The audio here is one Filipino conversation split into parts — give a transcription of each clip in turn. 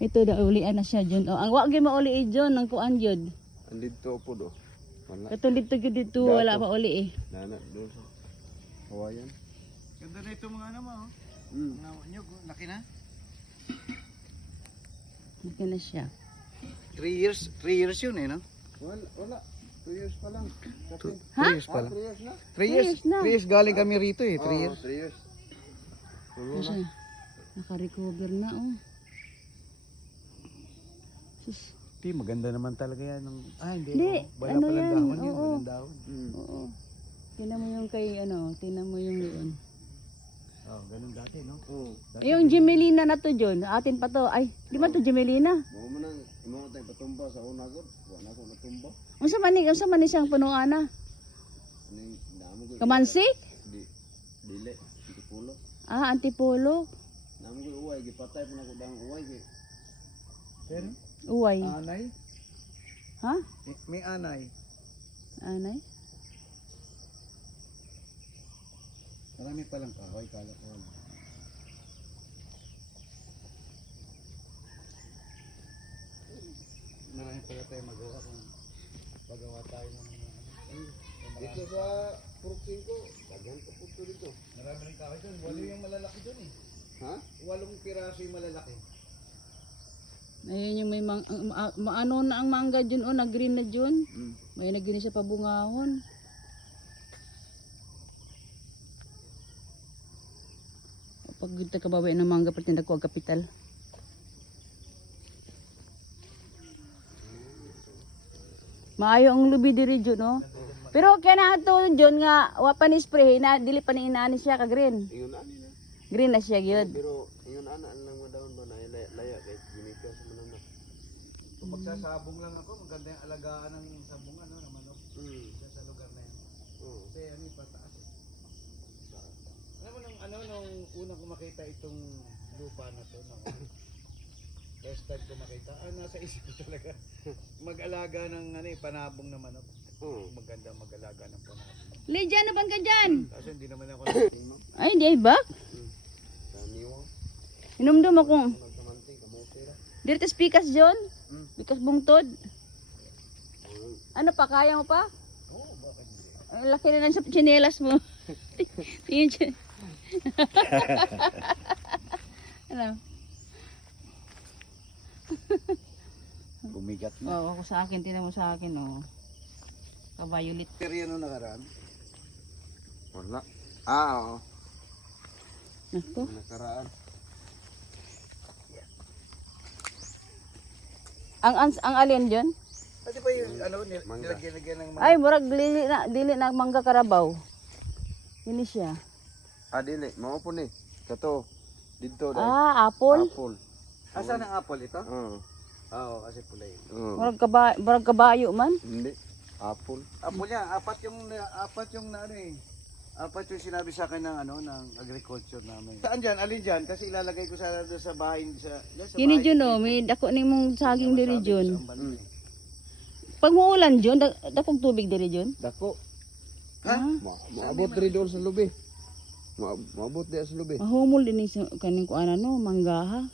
Ito da ulian na siya John. Oh, ang wa gyud mauli John nang kuan jud. Andito po do. Wala. Katong dito gyud dito wala pa uli eh. Nana do sa Hawayan. Ganda na ito mga ano mo. Mm. Mga nyog, laki na. Laki na siya. 3 years yun eh, no? Wala. 2 years pa lang. Kasi, 3 years pa 3 lang. years na. 3 years. na. 3 years galing kami rito eh, 3 years. 3 years. Tulo Ano na. siya? Naka-recover na oh. Sus. Di, maganda naman talaga yan. Hindi. Hindi, Wala ano palang yan, dahon yun, oo. walang dahon. Mm. Oo. Tingnan mo yung kay ano, tingnan mo yung yun. Oh, ganun dati, no? Oo. Yung Gemelina na to John, atin pa to. Ay, di ba to Gemelina? Mo man ang imo tay patumba sa una gud. Wa na ko natumba. Unsa man ni siyang punuan na? Ani namo gud. Kamansi? Dili, di pulo. Ah, antipolo. Namo gud uway gipatay pa nako dang uway kay. Pero, Uway. anay? Ha? May anay. Anay? Marami palang kahoy, kala ko. Marami pala tayo magawa kung pagawa tayo ng mga ano. Dito sa Purking ko, daghan ka puto dito. Marami rin kahoy doon. 8 yung malalaki doon eh. Ha? 8 piraso yung malalaki. Ayun yung may ano na ang mangga dyan oh, nag-green na dyan. Mm. May nag-green siya pabungahon. Pag kita kababay ng mangga pati nagkuha kapital. Maayo ang lubi diri dyan no. Pero kaya na ito dyan nga wapa ni spray na dili pa ni inaani siya ka green. Ingon ani na. Green na siya gyud. Pero ingon ana lang madawon ba na laya kay ginika sa manang. Kung magsasabong lang ako, maganda yung alagaan ng sabungan, no, ng manok. Sa lugar na yan. Oo. Kasi ano yung pataas eh. Alam mo nung unang ko makita itong lupa na to, no? First time ko makita, nasa isip ko talaga. Mag-alaga ng panabong na manok. Oo. Maganda mag-alaga ng panabong. Lydia na bang ka dyan? Kasi hindi naman ako nagtimo. Ay, di ba? Sa niwang Inumdum akong nagkamanting kamote ra. dito sa pikas John. Hmm. Pikas bungtod. Ano pa, kaya mo pa? Oo, bakit hindi? Ang laki na lang sa tsinelas mo. Tingin siya. Ano? Bumigat Oh, ako sa akin, tinan mo sa akin, oh. Ka-violet. Pero yan nung nakaraan. Wala. Oo. Nako. Nakaraan. Ang alien John? Pwede ba yung Mangga. nilagyan ng mga... Ay, murag dili na mangga karabaw. Ini siya. Dili, mao po ni. Kato dito dai. Ah, apple. Apple. Asan ang apple ito? Oo. Oo, kasi pula yun. Oo. Murag kabayo man. Hindi. Apple. Apple niya, apat yung na ano eh. Apat yung sinabi sa akin ng ng agriculture namin. Saan dyan? Alin dyan? Kasi ilalagay ko sa bahay dyan sa Kini John, oh, may dako ni mong saging diri John. Mm. Pag muulan John, dakong tubig diri John. Dako. Ha? Maabot diri doon sa lubi. Maabot di sa lubi. Mahumol din sa kaning kuan no, manggaha.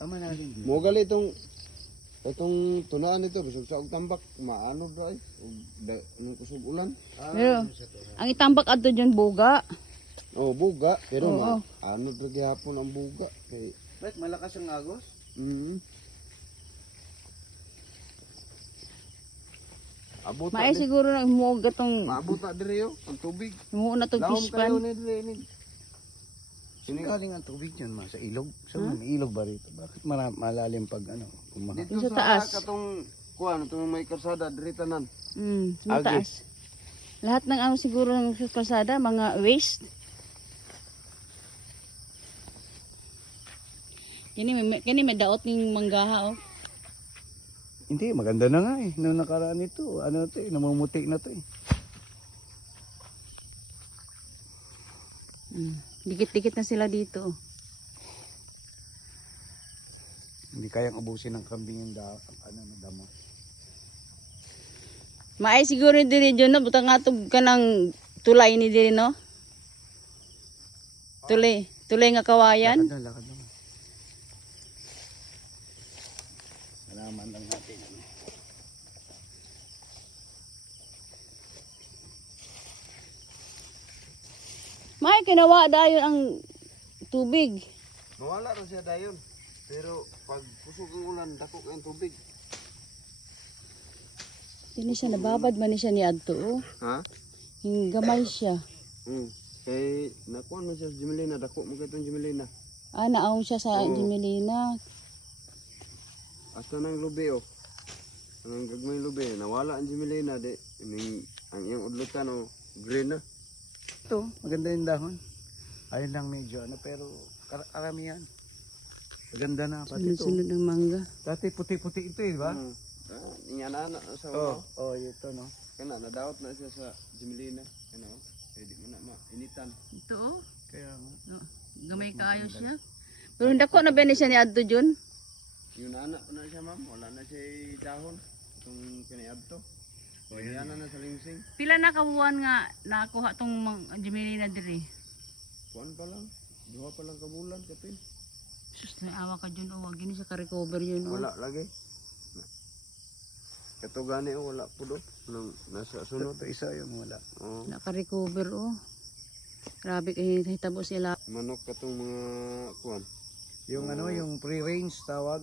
Ama natin. Mo gali itong tunaan nito bisag sa og tambak maano dai og nung kusog ulan. Pero ang itambak adto John buga. Oh, buga pero Oo. ano ra gihapon ang buga kay Ba't malakas ang agos? Abot Maay siguro nang humuog atong Maabot na diri yo ang tubig. humuog na tong Laom fish kayo pan. ni diri ni. Sino galing ang tubig yun ma? Sa ilog? So, may ilog ba rito? Bakit malalim pag kumaha? Dito Sa sa taas. katong kuan itong may kalsada diri tanan. Sa Agi. taas. Lahat ng ano siguro ng kalsada, mga waste. Kini may daot ning manggaha oh. Hindi, maganda na nga eh. Noong nakaraan ito, namumuti na to eh. Dikit-dikit na sila dito. Hindi kayang ubusin ng kambing yung damo. Maay siguro diri John no, butang atog kanang tulay ni diri no. Tulay nga kawayan. Lakad na. Naman lang natin. May kinawa dayon ang tubig. Mawala rin siya dayon. Pero pag kusog ang ulan, dako kayong tubig. Dili siya nababad man ni siya ni adto. Oh. Ha? Yung gamay siya. Kay nakuha man siya sa Jimelina, dako mo itong Jimelina. Ah, naawong siya sa Oo. Jimelina. Hasta ng lubi oh. Ang gagmay lubi, nawala ang Jimelina de. Ang iyang udlutan oh, green na. Ito, maganda yung dahon. Ayun lang medyo ano, pero karamihan. Maganda na, pati ito. Sunod-sunod ng mangga. Dati puti-puti ito eh, di ba? Inya na sa Oo, oh, ito no. kana nadawat na siya sa Jimelina. Ano? Pwede mo na mainitan. Ito oh. Kaya nga. Gamay kaayo siya. Pero dako na ba ni siya ni adto Jun? Yung anak na siya ma'am, wala na siya dahon. Itong kiniabto. O yan na sa lingsing. Pila na kabuan nga nakuha tong Jimelina diri? Kuan pa lang. Duha pa lang kabulan kapin. Sus, may awa ka Jun. Oh, wag gini siya ka-recover yun. Oh. Wala lagi. Kato gani oh, wala po do. Nang nasa sunod. Ito isa yung wala. Oh. Naka-recover oh. Grabe kay hitabo sila. Manok katong mga kuan. Yung ano, yung pre-range tawag.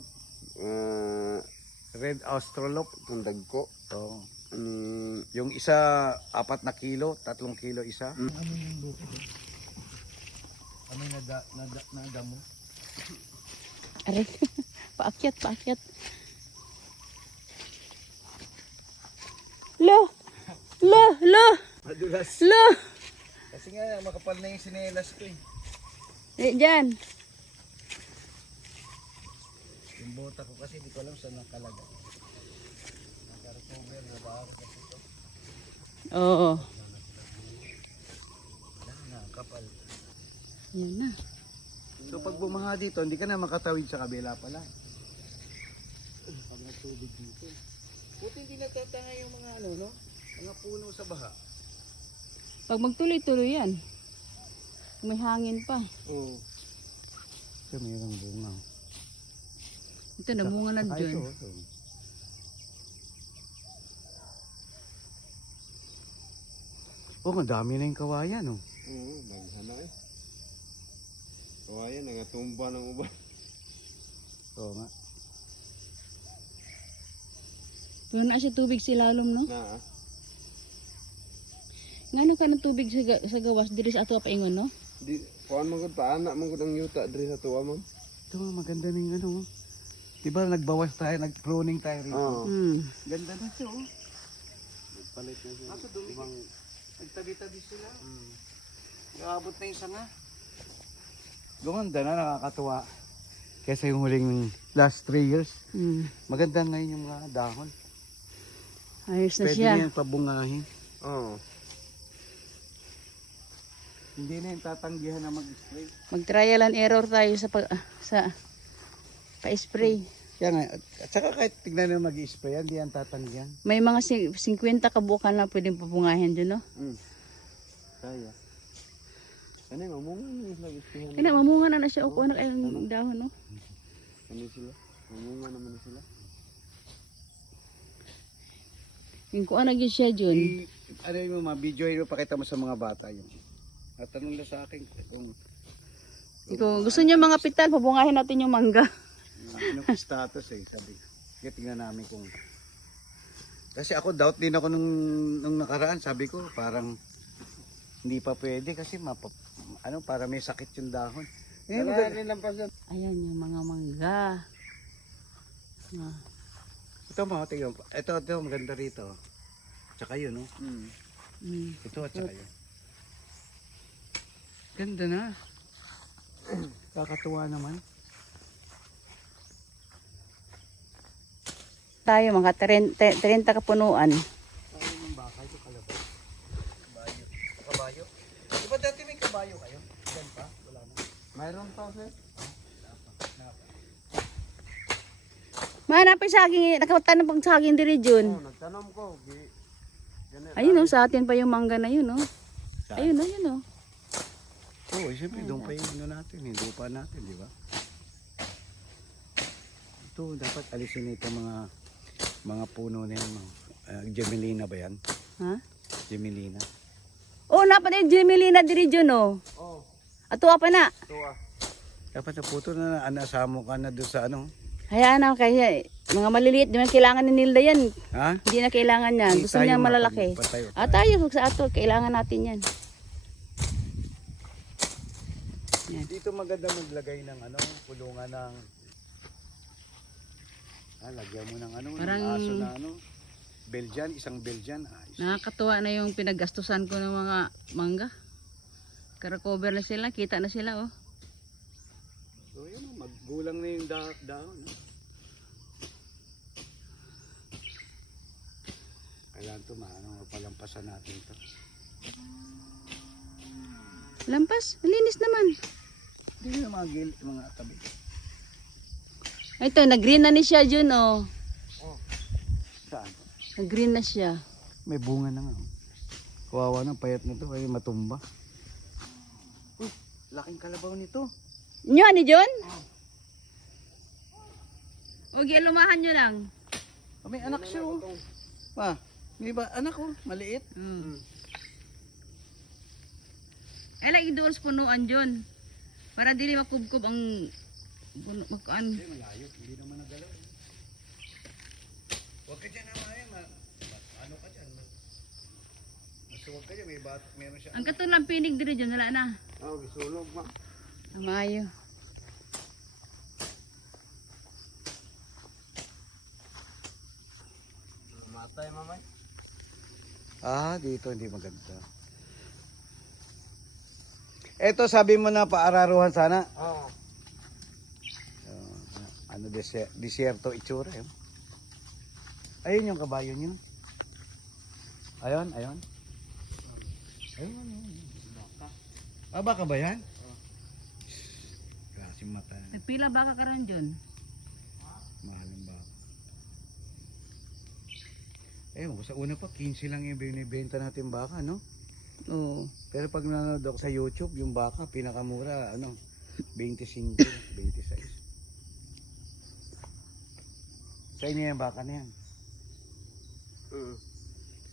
Red Australorp. Itong dagko. Oo. Ani Yung isa, 4 na kilo, 3 kilo isa. Mm. Ano yung buko? Ano yung nadamo? Aray. Paakyat, paakyat. Lo! Lo! Lo! Madulas. Lo! Kasi nga, makapal na yung sinelas ko eh. Dyan. Yung bota ko kasi, di ko alam saan nakalagay. Naka-recover na ba ako kasi ito? Oo. Nakapal. Yan na. So pag bumaha dito, hindi ka na makatawid sa kabila pala. Pag nagtubig dito. Buti hindi natatanga yung mga ano, no? Mga puno sa baha. Pag magtuloy-tuloy yan. May hangin pa. Oo. Ito mayroong bunga. Ito, namunga na Ay, dyan. ito. Oh, ang dami na yung kawayan, oh. oo, maghana eh. Kawayan nangatumba ng uban. Oo nga. Pero na siya tubig si lalom, no? Na Ngano ka ng tubig sa gawas, diri sa ato paingon, no? di kuan man gud pa anak man gud ang yuta diri sa tuwa ma'am. Ito nga, maganda na yung ano, oh. Diba nagbawas tayo, nag-pruning tayo rito. Oo. Ganda na siya, oh. Palit na siya. Kaso dumi. Nagtabi-tabi sila. Nakabot na yung sanga. Gumanda na, nakakatuwa. Kesa yung huling last 3 years. Maganda ngayon yung mga dahon. Ayos na Pwede siya. na yung pabungahin. Oo. Hindi na yung tatanggihan na mag-spray. Mag-trial and error tayo sa pa-spray. Kaya nga, at saka kahit tignan na mag-spray, hindi yan tatanggihan. May mga 50 kabukan na pwedeng papungahin dyan, no? Kaya. Ano yung mamunga yung lagi siya. Kaya mamunga na siya. O, ano kayong dahon, no? Ano sila? Mamunga naman sila. Yung kuha na siya dyan. Ano yung video yun, pakita mo sa mga bata yun. At tanong na sa akin kung Kung gusto niyo mga pital, pabungahin natin yung mangga. anong status eh, sabi. Kaya tingnan namin kung... Kasi ako, doubt din ako nung nakaraan, sabi ko, parang hindi pa pwede kasi para may sakit yung dahon. Kailangan lang pa siya. Ayan yung mga mangga. Ito mga tingnan. Ito, maganda rito. Tsaka yun, no? Ito at tsaka yun. Ganda na. Kakatuwa naman. Tayo mga 30 kapunuan. Ano yung baka? Ito kalabaw. Kabayo. Kabayo? Di ba dati may kabayo kayo? Diyan pa? Wala na. Mayroon pa sir. Mahanapin saging, nakatanong pang saging diri Jun. Nagtanong ko. Ayun oh, sa atin pa yung mangga na yun oh. Ayun oh, yun oh. Oo, siyempre doon pa yung ano natin, yung lupa natin, di ba? Ito, dapat alisin ito mga puno na yan. Gemelina ba yan? Ha? Gemelina. Oh, napan Jemelina diri dyan oh. Oh, Ato pa na. tuwa. Dapat na puto na anasamo ka na doon sa ano. Hayaan na kaya mga maliliit, di man kailangan ni Nilda yan. Ha? Hindi na kailangan yan. Gusto Tayo niya nga, malalaki. patayo tayo. Tayo sa ato, kailangan natin yan. Yan. Dito maganda maglagay ng ano, kulungan ng lagyan mo ng ano, Parang- ng aso na ano. Belgian, isang Belgian. Ayos. Nakakatuwa na yung pinaggastusan ko ng mga mangga. Kara-cover na sila, kita na sila oh. So yun, maggulang na yung dahon. No? Kailangan ito, palampasan natin ito. Lampas, malinis naman. Hindi na mga tabi. Ito, nag-green na ni siya dyan oh. Saan? Nag-green na siya. May bunga na nga. Kawawa na, payat na ito, kaya matumba. Laking kalabaw nito. Nyo, ni John? Huwag yan, lumahan nyo lang. May anak siya oh. Pa, may ba anak oh, maliit. Ay lang idols punuan John. Para dili makubkob ang makuan. Hindi, malayo, hindi naman nagalaw. Huwag ka dyan naman ano ka dyan. Masuwag ka dyan, meron siya. Ang katulang pinig diri John, wala na. Oh, gisulog ma. Amayo. Matay mamay. Dito hindi maganda. Eto sabi mo na paararuhan sana. Oh. Ano disyerto itsura yun. Ayun yung kabayo niyo. Ayun. Ayun. Baka ba yan? Kasi mata. Nagpila baka karon John. Mahaling baka. Sa una pa 15 lang yung binibenta natin baka, no? Oo. Pero pag nanonood ako sa YouTube, yung baka pinakamura 25, 26. Sa inyo yung baka na yan.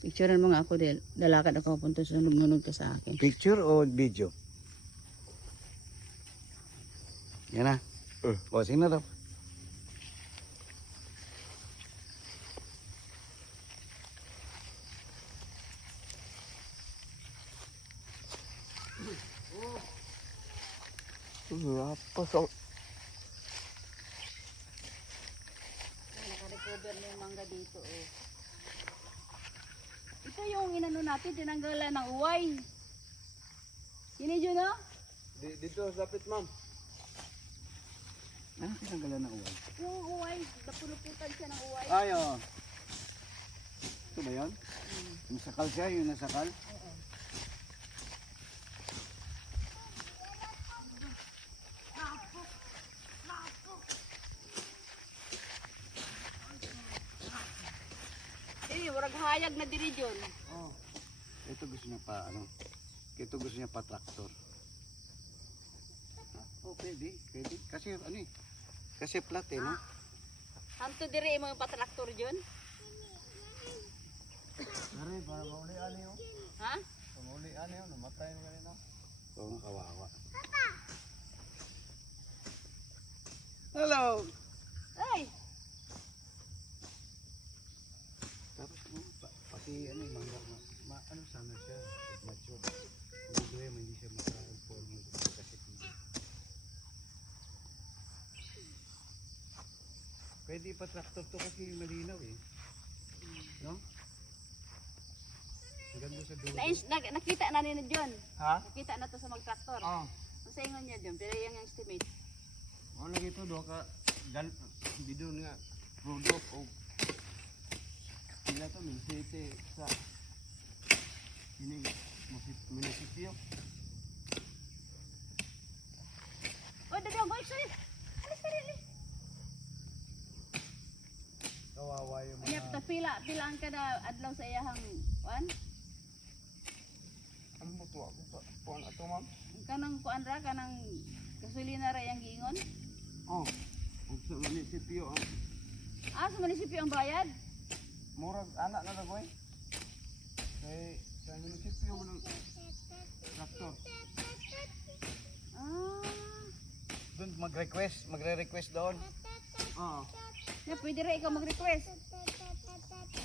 Picturean mo nga ako dahil lalakad ako punta sa nunod ka sa akin. Picture o video? Yan na. O, sige na daw. Apa so? Naka-recover na yung mangga dito oh. Ito yung inano natin, tinanggalan ng uway. Yun John no? Dito lapit ma'am. Pinanggalan na uwan. Yung uway, napuluputan siya ng uway. Ay, o. Ito ba yun? Nasakal siya, yung nasakal? Warag hayag na diri John. Ito gusto niya ito gusto niya pa traktor. Pwede. Kasi kasi flat no? Hanto diri mo yung patraktor John? Dari ba mauli ani yo? Ha? Mauli ani yo, namatay na kanina. Oo, kawawa. Hello! Ay! Tapos pati yung mangga ano sana siya, mature. Hindi siya maka-inform kasi pwede pa traktor to kasi malinaw eh. No? Maganda sa dulo. Nakita na ni John. Ha? Nakita na to sa magtraktor. Oh. Ang sa ingon niya John, pero yung estimate. Ano gito do ka bidon nga product o sila to minisite sa ini munisipyo. Oh, dadong go sorry. Alis dali. Kawawa yung Anya ta pilaan ka na adlaw sa iyahang kuan? Ano mo to ako sa puan ato ma'am? Kanang kuan ra kanang gasolina ra yang giingon? Oh. Ug sa munisipyo ang Sa munisipyo ang bayad? murag anak na dagoy. Kay sa munisipyo mo ng traktor. Doon magre-request doon. Oo. Na pwede rin ikaw mag-request.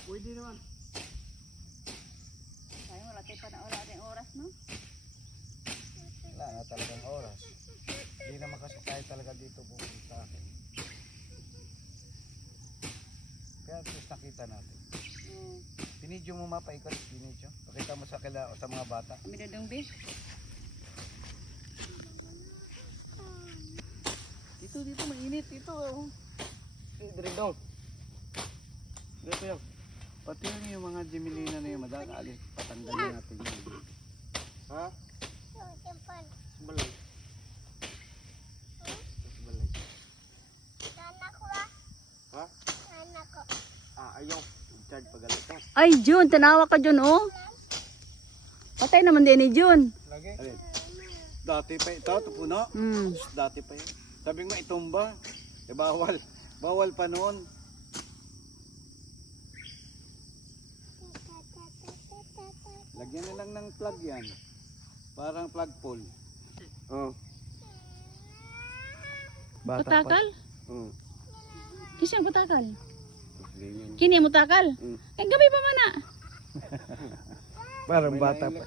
Pwede naman. Ay, wala tayong oras, no? Wala na talagang oras. Hindi naman kasi tayo talaga dito pupunta. Kaya just nakita natin. Pinidyo mo mapaikot, pinidyo. Pakita mo sa mga bata. Kami na dong bis. Dito, mainit. Dito, oh. Dire daw. Dito yun. Pati yun yung mga Jimelina na yung madakali. Patanggalin natin yun. Ha? Balay. Balay. Ha? Ayaw. Charge pagalit ka. Ay, Jun, tanawa ka, Jun, oh. Patay naman din ni Jun. Lagi? Alin? Dati pa ito, puno. Dati pa yun. Sabi mo itumba. Eh, bawal. Bawal pa noon. Lagyan na lang ng plug yan. Parang plug pole. Oh. Patakal? Oh. Kisang patakal? Lingan. Kini mo takal? Ay, gabi pa man na. Parang bata pa.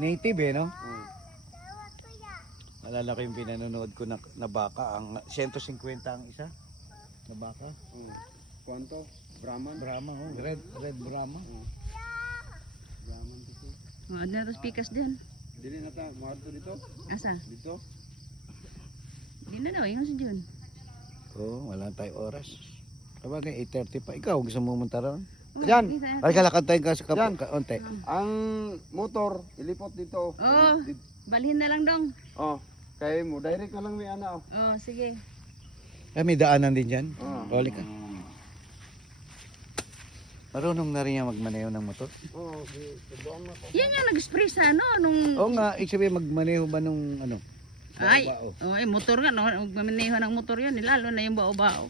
Native eh, no? Alala ko yung pinanonood ko na baka. Ang 150 ang isa. Na baka. Kwanto? Brahman? Brahma, oh. Red Brahma. Brahman dito. Mga na tos pikas din. Dili na ta, maadto dito. Asa? Dito. Di na daw, yung si Jun. Oo, wala tayong oras. Sabagay, 8:30 pa. Ikaw, gusto mo munta ron? Diyan. Ay, kalakad tayo ka sa Yan. kaunti. Ang motor, ilipot dito. Oh, balhin na lang dong. Oh. Kay mo, direct na lang may ana. Oh, sige. Ay, may daanan din dyan. Oh. Huli ka. Marunong na rin niya magmaneho ng motor. Oh, doon na ko. Yan nga nag-spray sa ano, nung... Oo nga, ibig sabihin magmaneho ba nung ano? Ay, bao-bao. oh, motor nga, no? Magmaneho ng motor yan, lalo na yung bao-bao.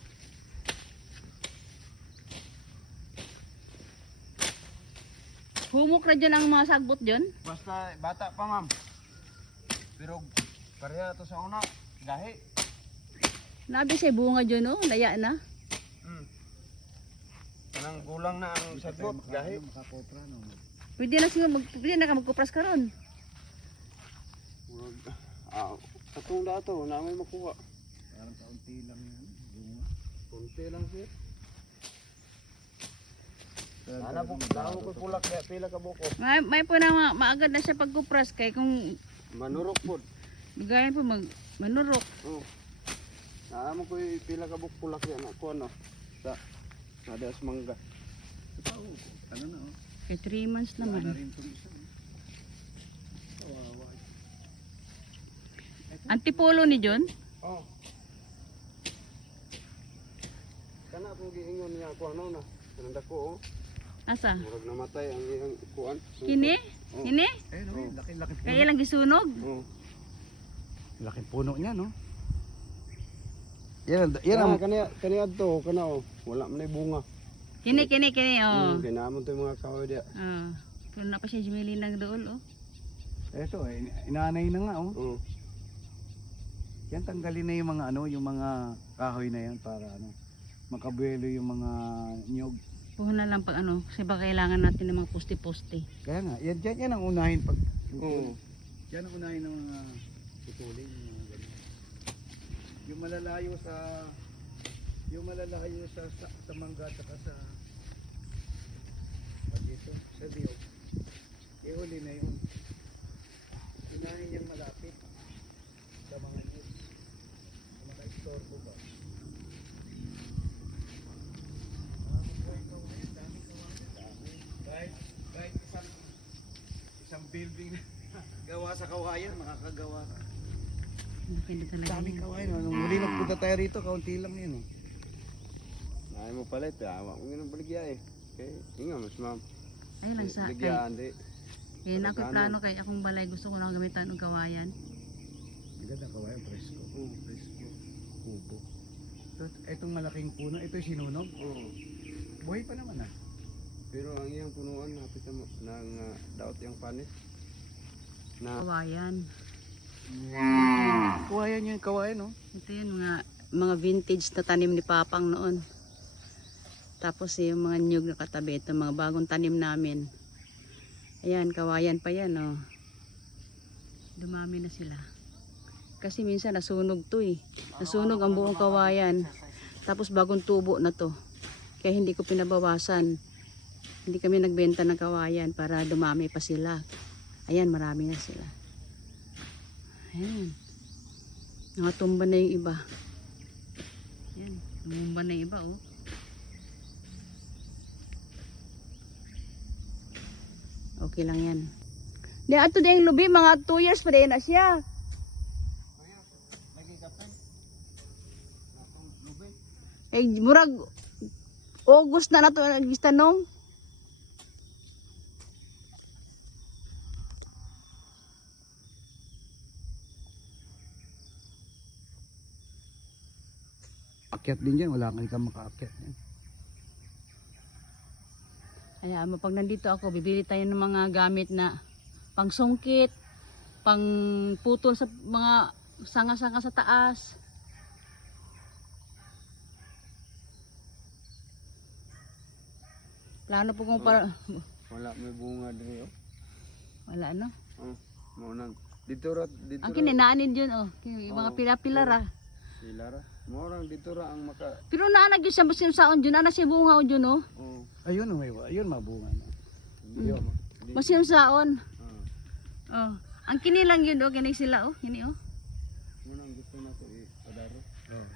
Humok na dyan ang mga sagbot dyan. Basta bata pa ma'am. Pero pareha to sa una, gahi. Labi sa bunga dyan, oh, laya na. Kanang gulang na ang sagbot, gahi. Makakopra, no? Pwede na siguro, pwede na ka magkupras ka ron. Atong dato, na may makuha. Parang kaunti lang yun. Bunga. Kunti lang siya. Ana po, damo ko pulak ya pila ka buko. May po na maagad na siya pagkupras kay kung Manurok pod. bigayan po manurok. Oh. Naamo ko pila ka buko pulak ya na ko ano. Sa nadas mangga. Ano na, oh. Kay 3 months Wala na naman. rin itong isa. Kawawa. Antipolo ni John? Oh. Kana po giingon niya ko ano na. Kanang dako oh. Asa? Murag namatay ang iyang kuan. Kini? Oh. Kini? Eh, no, laki-laki puno. Kaya lang gisunog. Oh. Laki puno niya, no? Yan ang... Kani adto kana oh. Wala man ay bunga. Kini, oh. Kinamon to yung mga kahoy dia. Oh. Pero na pa siya jumili ng dool, oh. Eto, inanay na nga, oh. Oh. Yan, tanggalin na yung mga ano, yung mga kahoy na yan para ano, makabuelo yung mga nyog. Puho na lang pag ano, kasi baka kailangan natin ng mga poste-poste. Kaya nga, yan ang unahin pag... Oo. Yan ang unahin ng mga putulin. Yung malalayo sa... Yung malalayo sa mangga at saka sa... Pag ito, sa biyog. Ihuli na yun. Unahin yung malapit sa mga nyog. Maka-istorbo ba? Kahit isang building gawa sa kawayan, makakagawa ka. Depende talaga. Daming kawayan. Nung muli nagpunta tayo rito, kaunti lang yun. Oh. Nay mo palit ya, wa mo nang baligya eh. Okay, inga mas ma'am. Ayun lang sa kay. Ligyaan di. Kaya na ako plano kay akong balay gusto ko lang gamitan ng kawayan. Ang ganda kawayan, presko. Oh, presko. kubo. So, itong malaking puno, ito sinunog. Oo. Buhay pa naman ah. Pero ang iyang punuan hapit na ng daot yung panis. Na Kawayan. Kawayan yung kawayan, no? Ito yun, mga vintage na tanim ni Papang noon. Tapos yung mga nyug na katabi, ito mga bagong tanim namin. Ayan, kawayan pa yan, oh. Dumami na sila. Kasi minsan nasunog to eh. Nasunog ang buong kawayan. Tapos bagong tubo na to. Kaya hindi ko pinabawasan. Hindi kami nagbenta ng kawayan para dumami pa sila. Ayan, marami na sila. Ayan. Nakatumba na yung iba. Ayan, tumumba na yung iba, oh. Okay lang yan. Di ato din yung lubi, mga 2 years pa rin na siya. Eh, murag August na nato nagtanong. Akyat din dyan, wala ka makaakyat yan. Kaya pag nandito ako, bibili tayo ng mga gamit na pangsungkit, pang putol sa mga sanga-sanga sa taas. Plano po kung para wala may bunga diri oh. wala ano. Oh, mo nang dito ra Ang kininanid yun, oh. Yung mga pila-pilar ah. Sila ra. Mo nang dito ra ang maka Pero naanag yun siya masin saon dyan, ana siya bunga o dyan, oh. oh. Ayun, ayun, mabunga na. Ayun, Masin saon. Ah. Oh. Ang kinilang yun, oh. Kinig sila, oh. Kini, oh. Mo nang gusto na to ipadaro. oh,